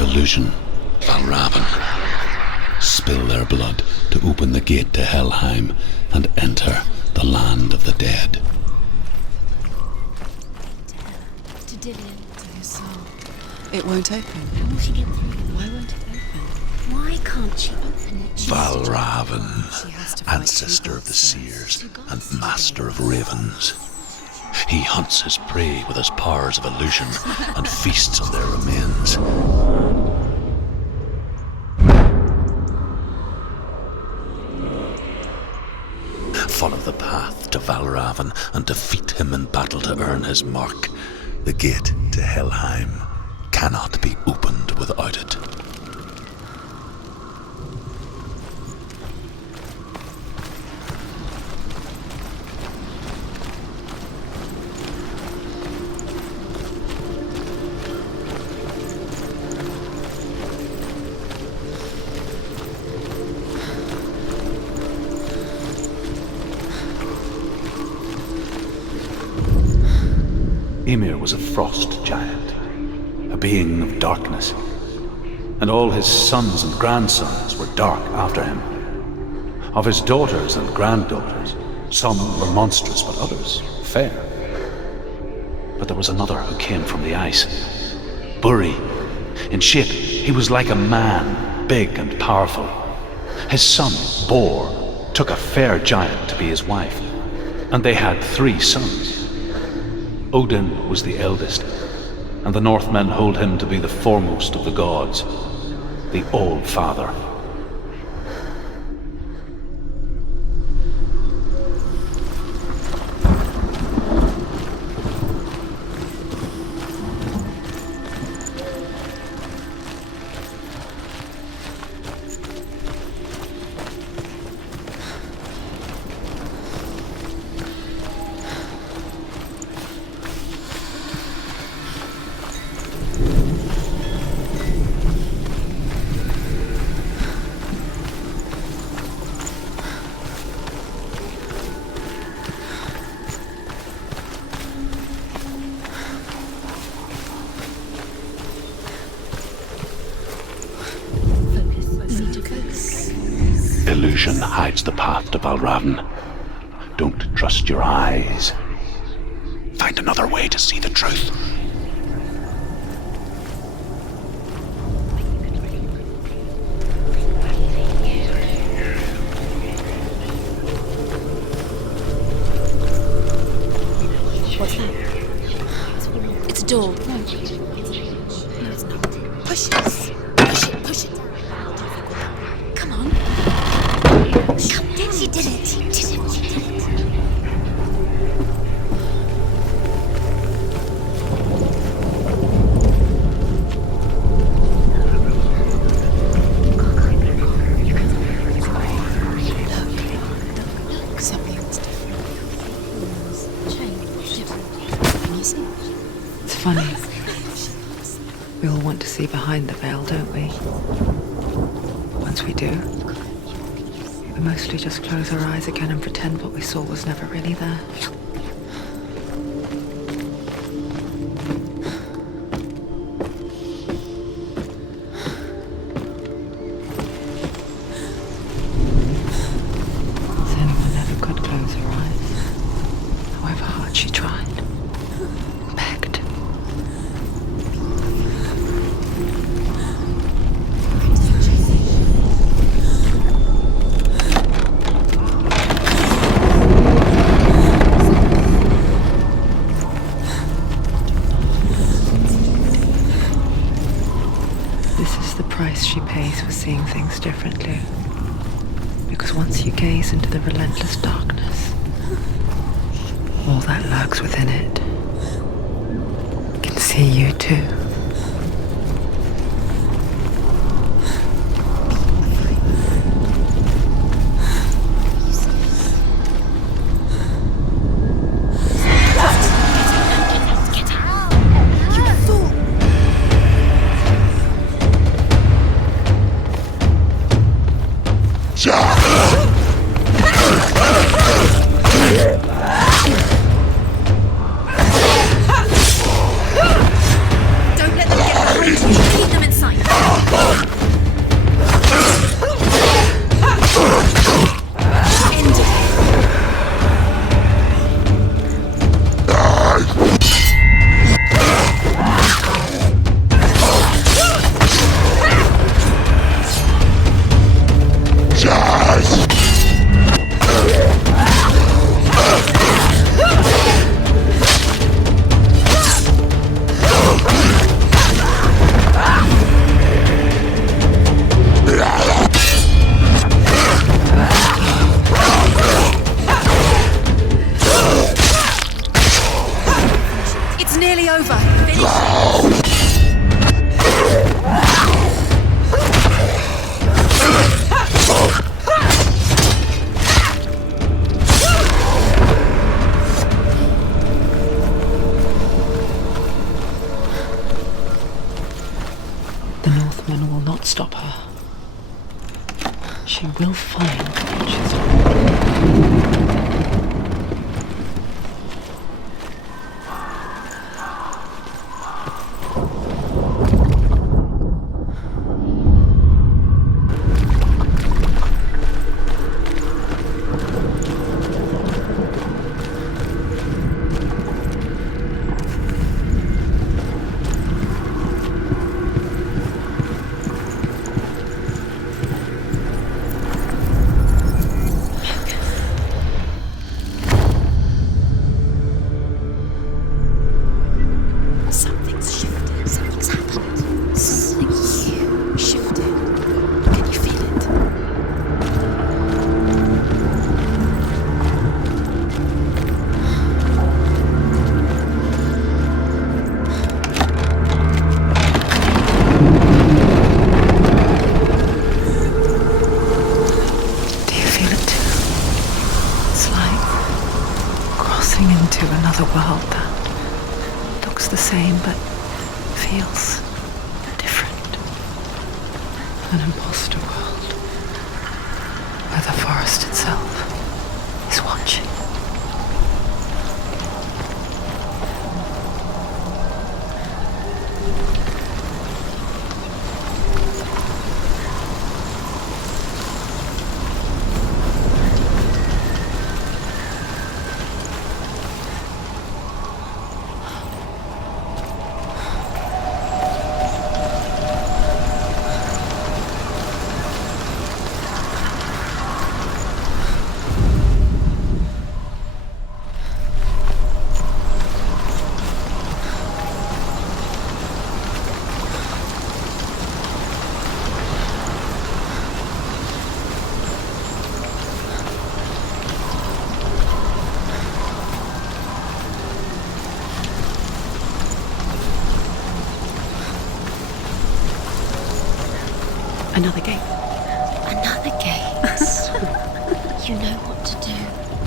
of illusion, Valravn, spill their blood to open the gate to Helheim and enter the land of the dead. It won't open. How will she get through? Why won't it open? Why can't she open it? Valravn, ancestor of the seers and master of ravens. He hunts his prey with his powers of illusion and feasts on their remains. Follow the path to Valravn and defeat him in battle to earn his mark. The gate to Helheim cannot be opened without it. Ymir was a frost giant, a being of darkness, and all his sons and grandsons were dark after him. Of his daughters and granddaughters, some were monstrous, but others fair. But there was another who came from the ice. Buri. In shape, he was like a man, big and powerful. His son, Bor, took a fair giant to be his wife, and they had 3 sons. Odin was the eldest, and the Northmen hold him to be the foremost of the gods, the All-Father. Illusion hides the path to Valravn. Don't trust your eyes. Find another way to see the truth. It's a door. No, it's not. Push it. Push it. Push it. Come on. Come on. She did it. She did it. She did it. Look, something's different. Can you see? It's funny. We all want to see behind the veil, don't we? Once we do, we mostly just close our eyes again and pretend what we saw was never really there. Senua never could close her eyes, however hard she tried. Begged. This is the price she pays for seeing things differently. Because once you gaze into the relentless darkness, all that lurks within it can see you too. Don't nearly over. Finish. The Northman will not stop her. She will find what she's looking for. Into another world that looks the same but feels different. An imposter world where the forest itself is watching. Another gate. Another gate. You know what to do.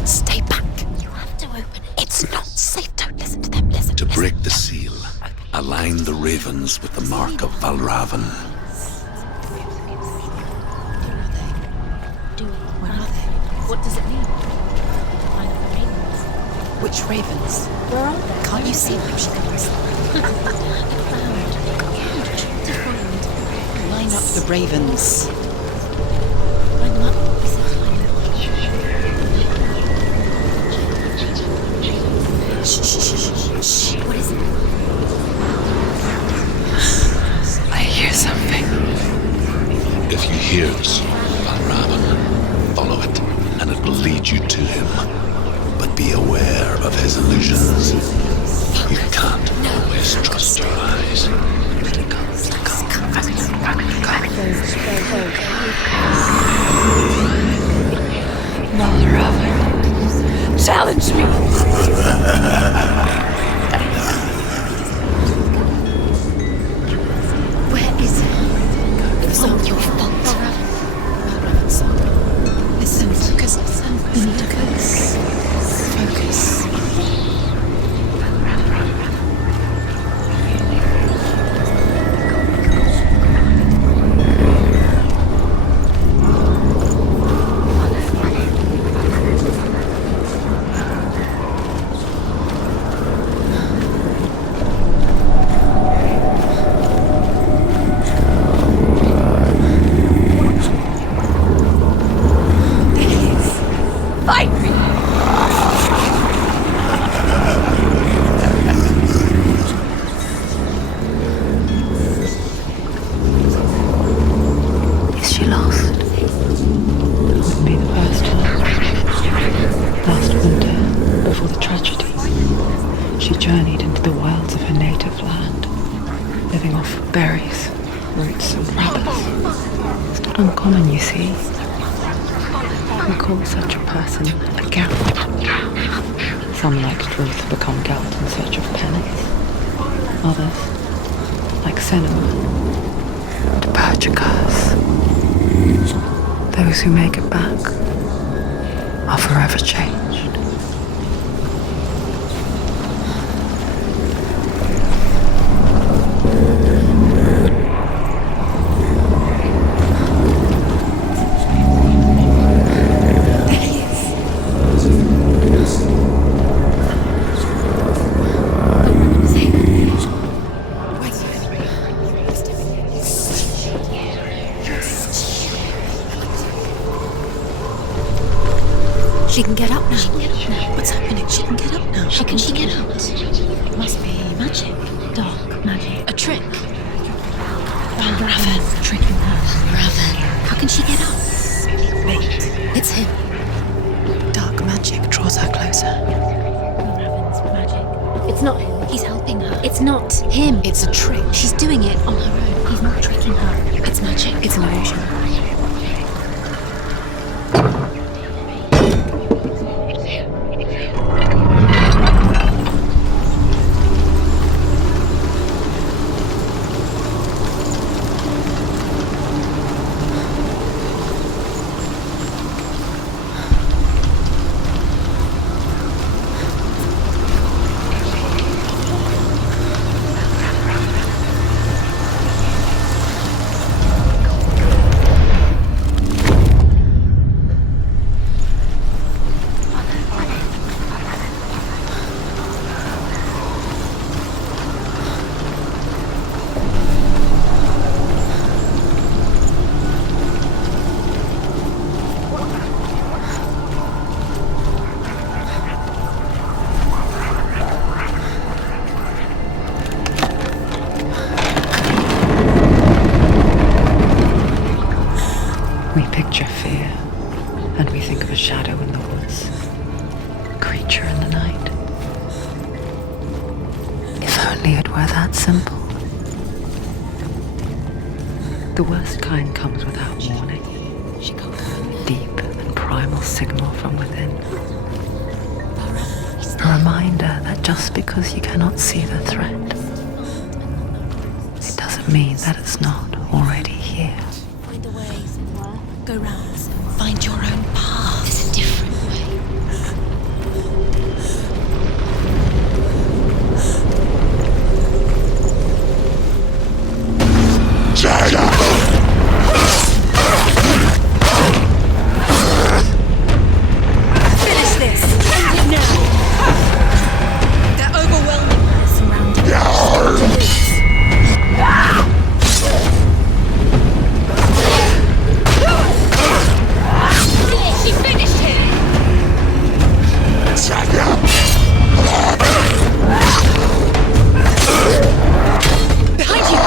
Stay back. You have to open it. It's not safe. Don't listen to them. Listen. To break the seal, align the ravens with the mark of Valravn. Where are they? What does it mean? Find the ravens. Which ravens? Where are they? Can't you see them? She can Line up the ravens. Line them up. We said line them up. Shh. What is it? I hear something. If you hear this, Valravn, follow it, and it will lead you to him. But be aware of his illusions. You can't always trust your eyes. Let it go. Valravn, challenge me. Where is it? It was all your fault. Listen, focus. You need to focus. Focus. Berries, roots and rabbits. It's not uncommon, you see. We call such a person a Gelt. Some like truth become Gelt in search of penance. Others, like Senua and Perjicas, those who make it back are forever changed. She can get up now. What's happening? She can get up now. How can she get out? It must be magic. Dark magic. A trick. Valravn tricking her. Valravn. How can she get up? Wait. It's him. Dark magic draws her closer. Valravn's magic. It's not him. He's helping her. It's not him. It's a trick. She's doing it on her own. He's not tricking her. It's magic. It's an illusion. We picture fear, and we think of a shadow in the woods, a creature in the night. If only it were that simple. The worst kind comes without warning. Deep and primal signal from within. A reminder that just because you cannot see the threat, it doesn't mean that it's not already here. Find a way, Senua. Go round. Find your own path. There's a different way. Finish this! End it now! They're overwhelming her, surrounding her. She finished him! Behind you!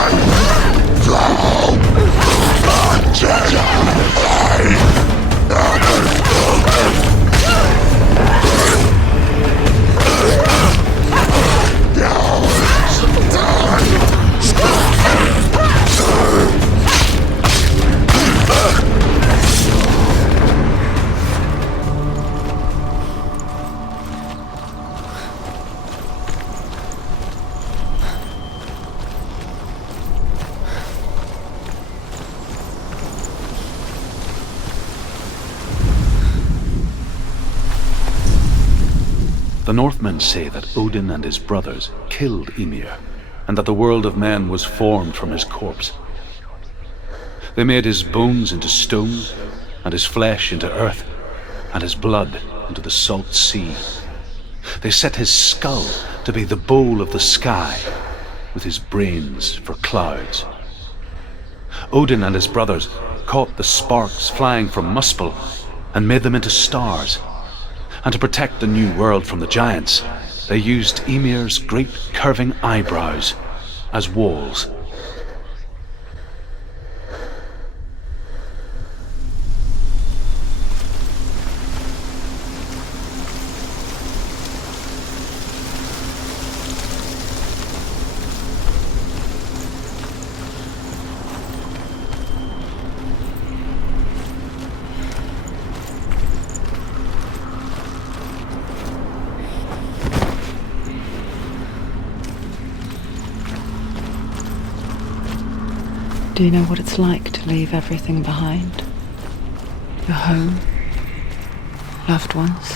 The Northmen say that Odin and his brothers killed Ymir, and that the world of men was formed from his corpse. They made his bones into stone, and his flesh into earth, and his blood into the salt sea. They set his skull to be the bowl of the sky, with his brains for clouds. Odin and his brothers caught the sparks flying from Muspel and made them into stars. And to protect the new world from the giants, they used Ymir's great curving eyebrows as walls. Do you know what it's like to leave everything behind? Your home, loved ones,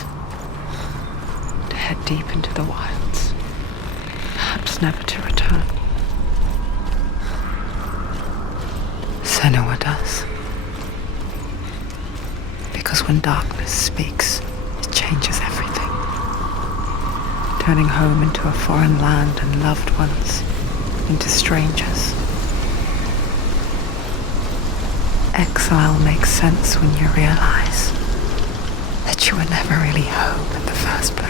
to head deep into the wilds, perhaps never to return. Senua does. Because when darkness speaks, it changes everything, turning home into a foreign land and loved ones into strangers. Exile makes sense when you realize that you were never really home in the first place.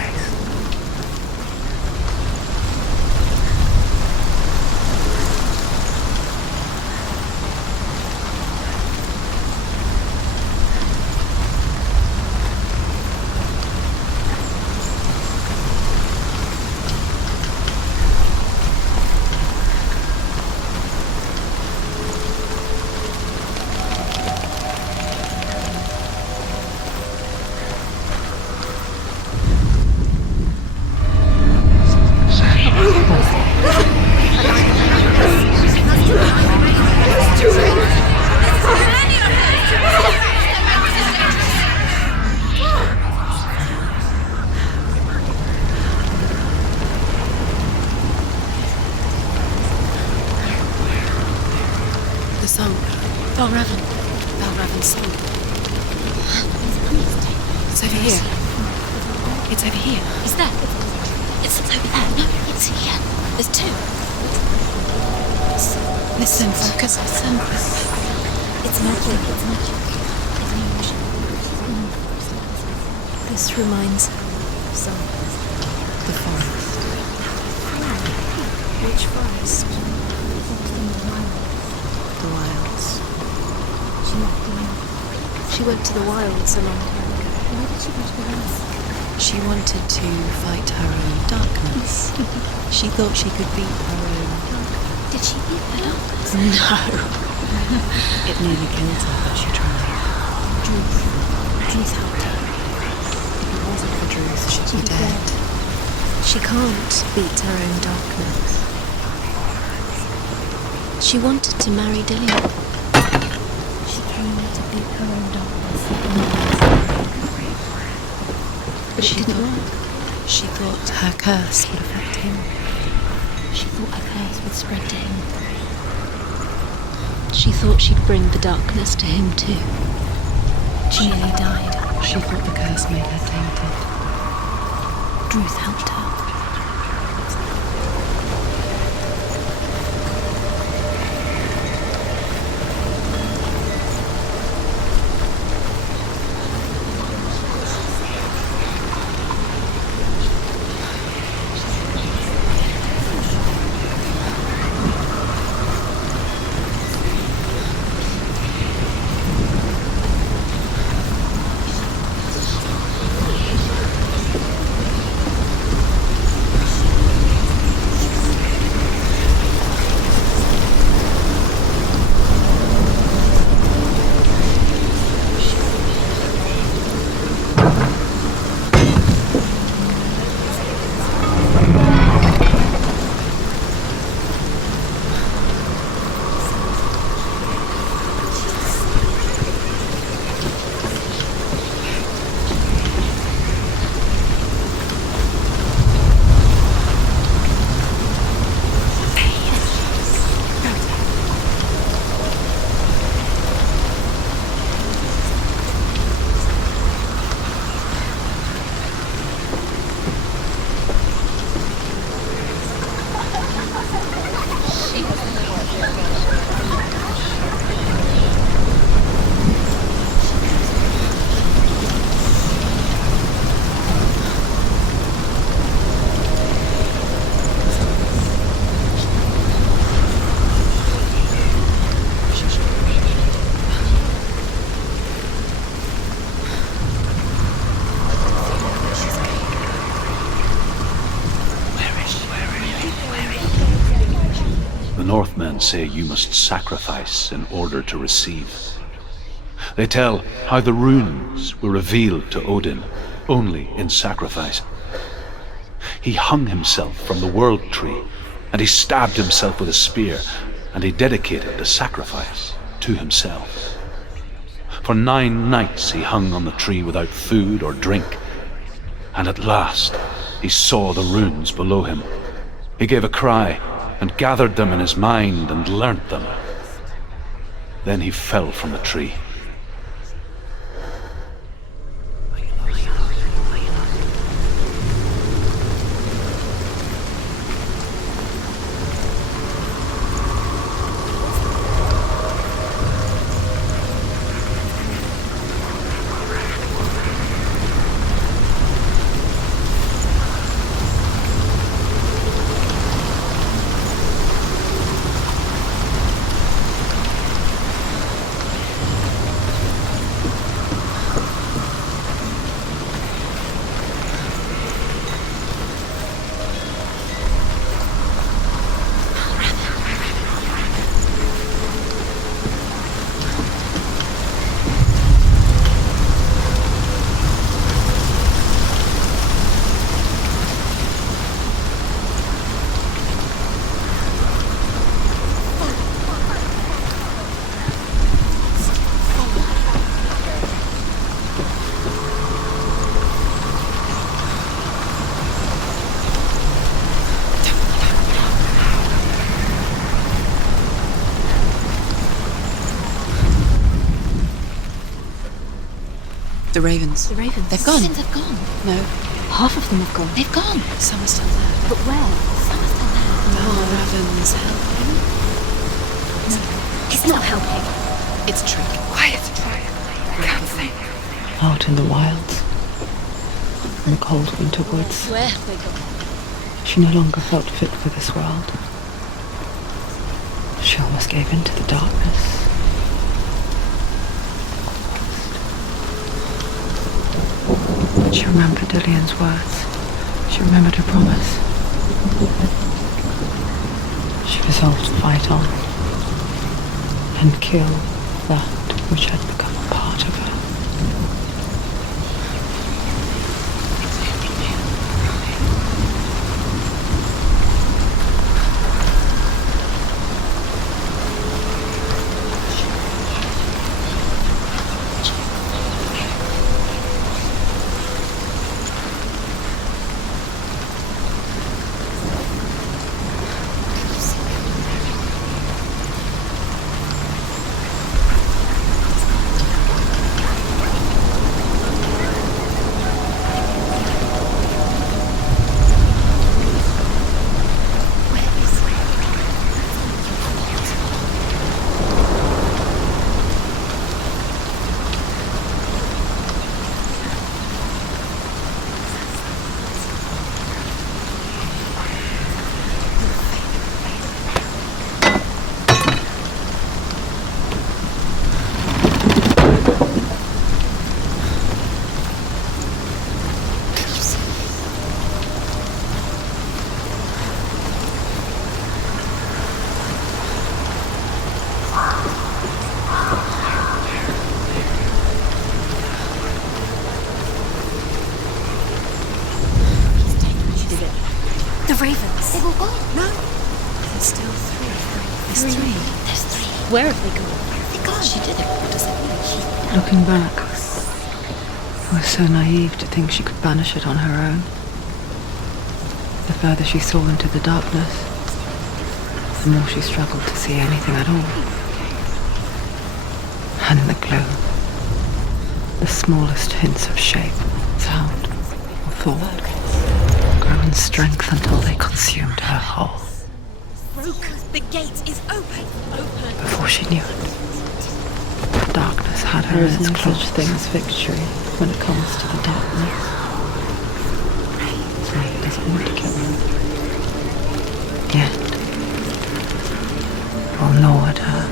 Valravn's song. It's over here. It's over here. Is that? It's over there. No, it's here. There's two. Listen, focus. Listen. It's magic. It's magic. This reminds her of something. The forest. Which forest? The wilds. She went to the wilds a long time ago. Why did she go to the wilds? She wanted to fight her own darkness. She thought she could beat her own. Did she beat the darkness? No. It nearly killed her, but she tried. Druth helped her. If it wasn't for Druth, she'd be dead. She can't beat her own darkness. She wanted to marry Dillian. She came to beat her own darkness. But it didn't work. She thought her curse would affect him. She thought her curse would spread to him. She thought she'd bring the darkness to him too. She nearly died. She thought the curse made her tainted. Druth helped her. Northmen say you must sacrifice in order to receive. They tell how the runes were revealed to Odin only in sacrifice. He hung himself from the world tree, and he stabbed himself with a spear, and he dedicated the sacrifice to himself. For 9 nights he hung on the tree without food or drink, and at last he saw the runes below him. He gave a cry and gathered them in his mind and learnt them. Then he fell from the tree. The ravens. The ravens. They've gone. The ravens have gone. No. Half of them have gone. They've gone. Some are still there. But where? Some are still there. Valravn's helping. No. It's not helping. It's a trick. Quiet. I can't think. Out in the wilds. In the cold winter woods. Where have they gone? She no longer felt fit for this world. She almost gave in to the darkness. She remembered Dillian's words. She remembered her promise. She resolved to fight on and kill that which had become a part of her. Ravens. They've all gone. No. There's still 3. There's three. Where have they gone? They're gone. She did it. What does that mean? Looking back, I was so naive to think she could banish it on her own. The further she saw into the darkness, the more she struggled to see anything at all. And in the gloom, the smallest hints of shape, sound, or thought grew in strength until they consumed her whole. Broken. The gate is open. Before she knew it, the darkness had her in its claws. There is no such thing as victory when it comes to the darkness. It doesn't want to kill her. Yet, it will gnaw at her,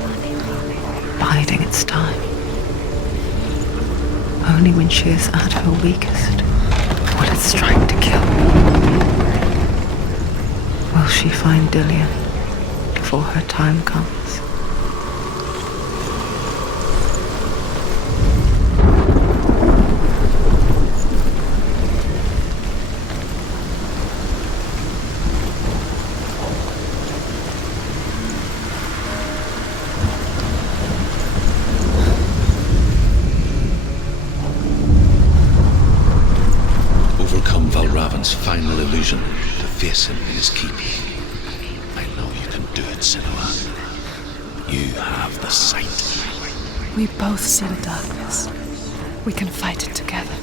biding its time. Only when she is at her weakest will it strike to kill. Will she find Dillian before her time comes? Senua. You have the sight. We both see the darkness. We can fight it together.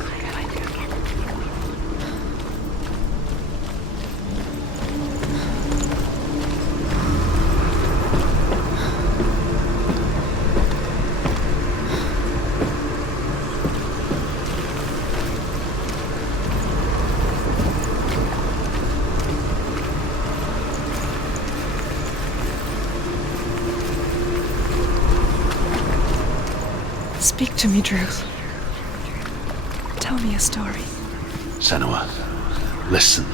Speak to me, Drew. Tell me a story. Senua, listen.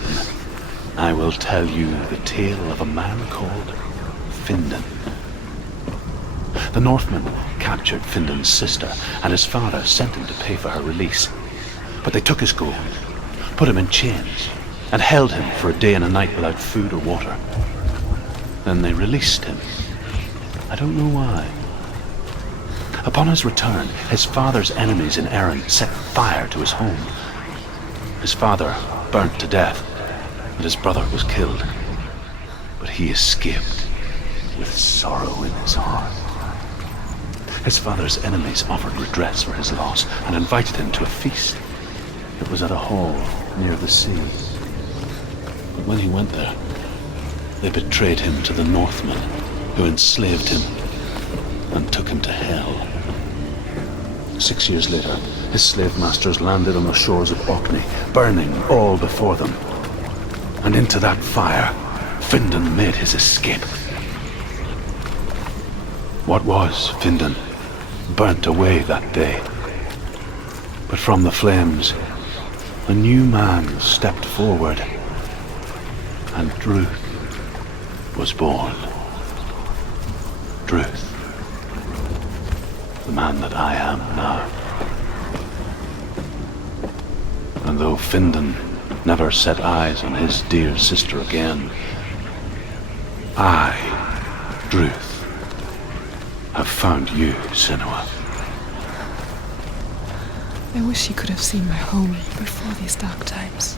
I will tell you the tale of a man called Findan. The Northmen captured Findan's sister, and his father sent him to pay for her release. But they took his gold, put him in chains, and held him for a day and a night without food or water. Then they released him. I don't know why. Upon his return, his father's enemies in Erin set fire to his home. His father burnt to death, and his brother was killed. But he escaped with sorrow in his heart. His father's enemies offered redress for his loss and invited him to a feast. It was at a hall near the sea. But when he went there, they betrayed him to the Northmen, who enslaved him and took him to hell. 6 years later, his slave masters landed on the shores of Orkney, burning all before them. And into that fire, Findan made his escape. What was Findan burnt away that day. But from the flames, a new man stepped forward, and Druth was born. Druth. The man that I am now. And though Findan never set eyes on his dear sister again, I, Druth, have found you, Senua. I wish he could have seen my home before these dark times.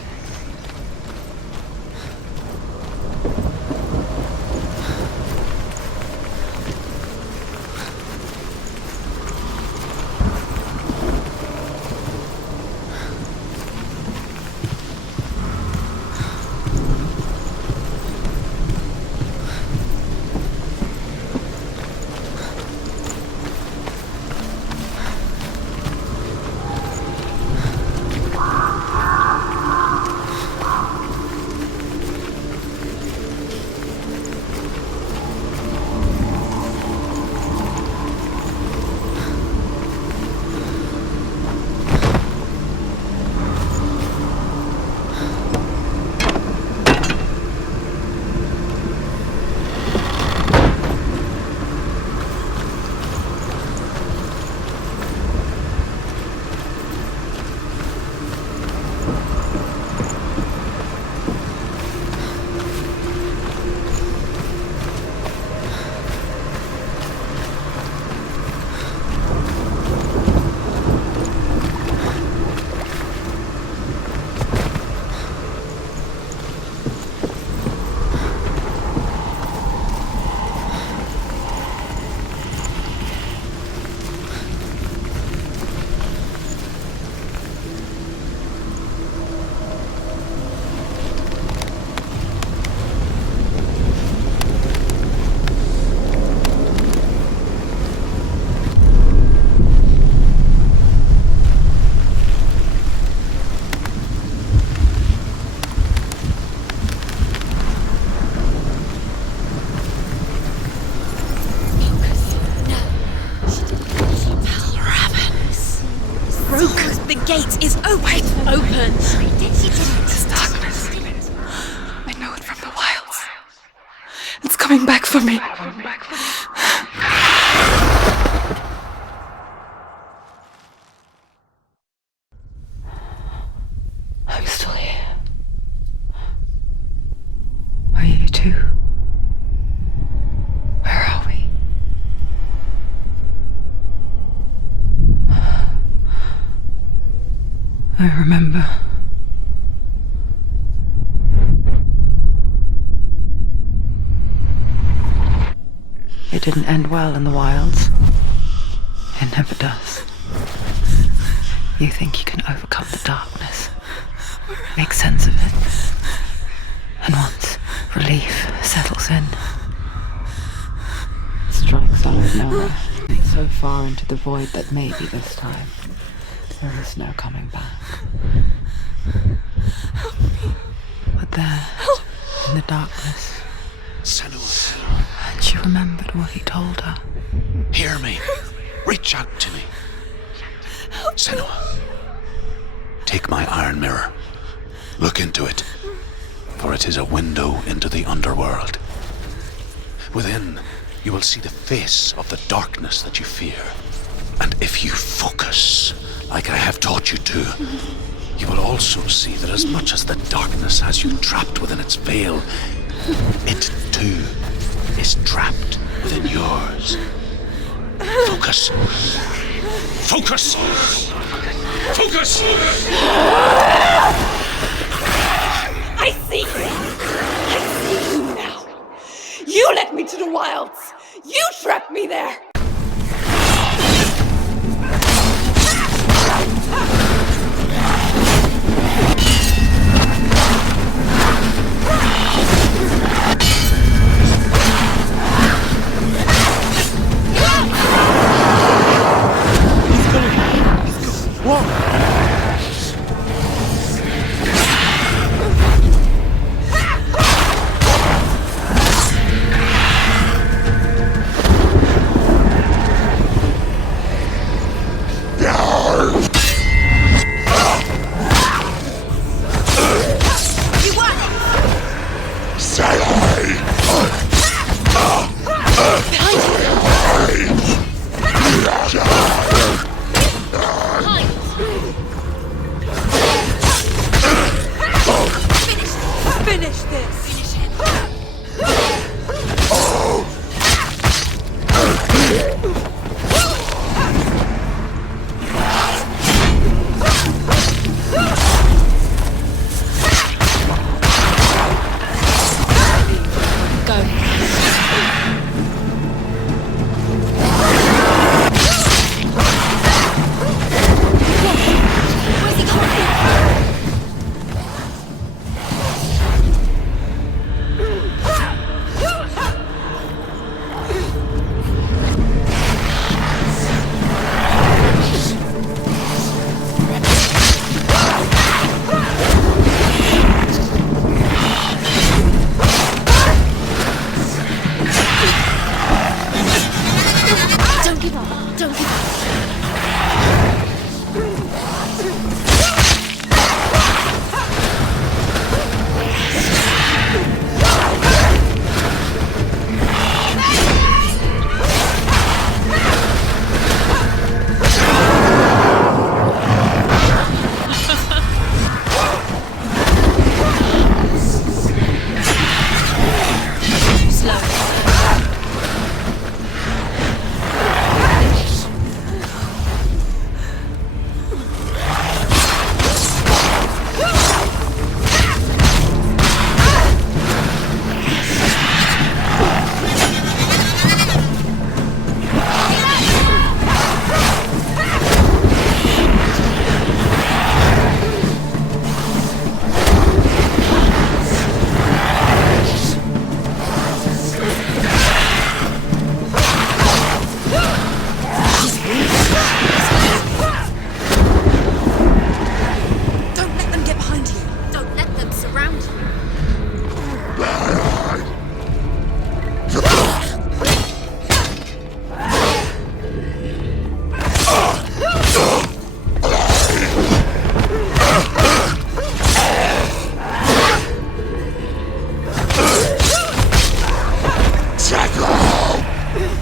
gate is open. She did it. This darkness. I know it from the wilds. It's coming back for me. I'm still here. Are you too? Where are we? I remember. It didn't end well in the wilds. It never does. You think you can overcome the darkness, make sense of it, and once relief settles in, it strikes out of nowhere, so far into the void that maybe this time there is no coming back. But there, in the darkness, Senua, and she remembered what he told her. hear me. Reach out to me. Senua, take my iron mirror. Look into it, for it is a window into the underworld. Within, you will see the face of the darkness that you fear. And if you focus, like I have taught you to, you will also see that as much as the darkness has you trapped within its veil, it too is trapped within yours. Focus. Focus! Focus! I see you! I see you now! You led me to the wilds! You trapped me there!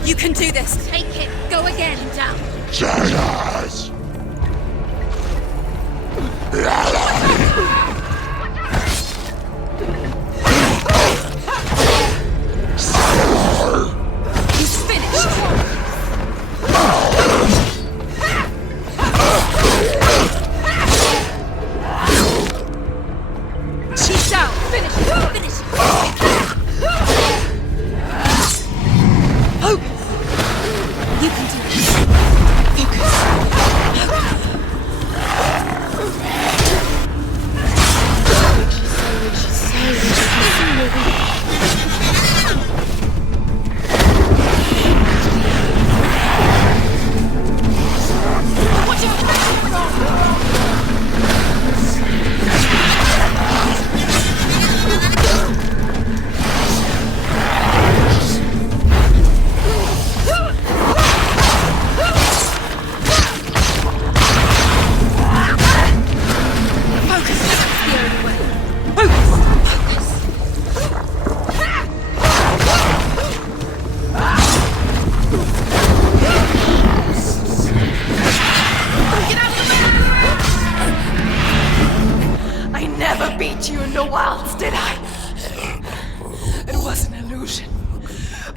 You can do this. Take it. Go again. Down. Jealous. He's finished. She's down. Finish. Finish. Oh.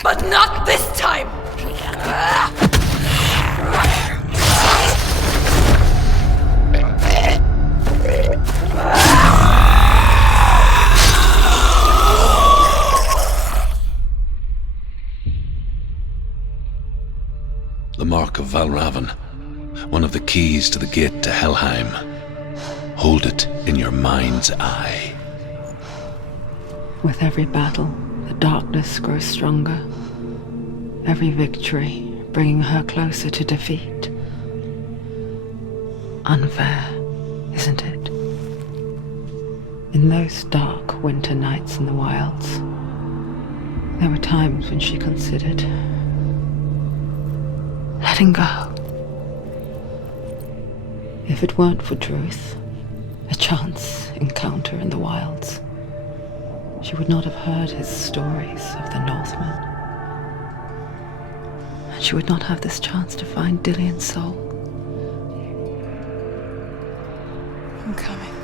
But not this time! The mark of Valravn, one of the keys to the gate to Helheim. Hold it in your mind's eye. With every battle, the darkness grows stronger. Every victory bringing her closer to defeat. Unfair, isn't it? In those dark winter nights in the wilds, there were times when she considered letting go. If it weren't for Truth, a chance encounter in the wilds, she would not have heard his stories of the Northmen. And she would not have this chance to find Dillion's soul. I'm coming.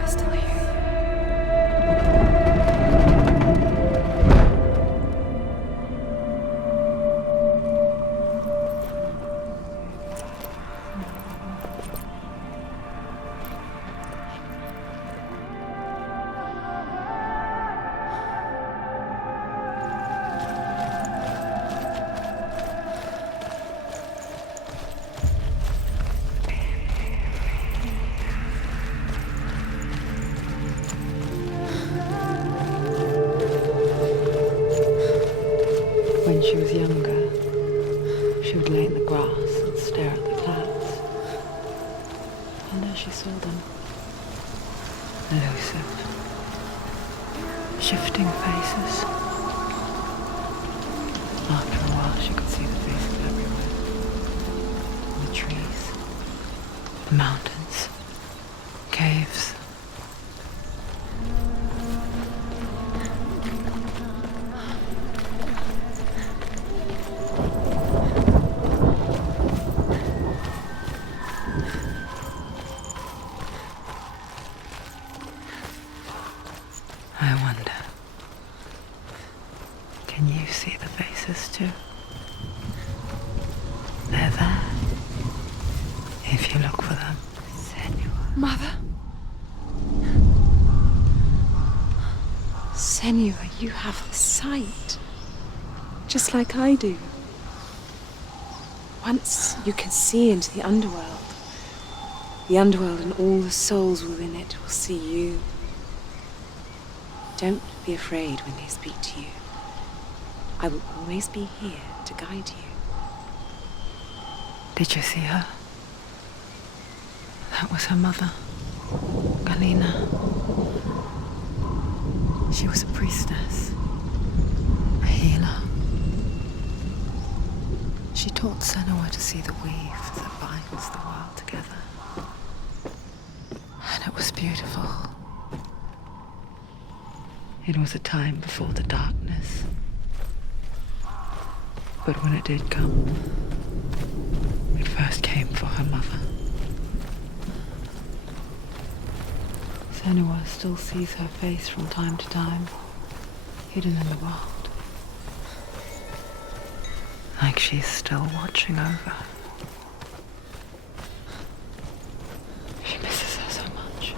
I still hear you. When she was younger, she would lay in the grass and stare at the clouds. And as she saw them, elusive, shifting faces. After a while, she could see the faces everywhere. In the trees, the mountains, caves. I wonder, can you see the faces too? They're there, if you look for them. Senua. Mother? Senua, you have the sight. Just like I do. Once you can see into the underworld and all the souls within it will see you. Don't be afraid when they speak to you. I will always be here to guide you. Did you see her? That was her mother, Galina. She was a priestess, a healer. She taught Senua to see the weave that binds the world together. And it was beautiful. It was a time before the darkness. But when it did come, it first came for her mother. Senua still sees her face from time to time, hidden in the world. Like she's still watching over her. She misses her so much.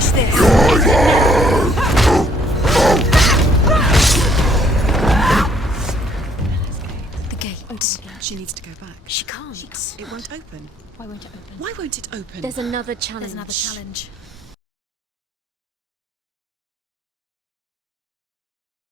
finish this. The gate. She needs to go back. She can't. It won't open. Why won't it open? Why won't it open? There's another challenge. There's another challenge.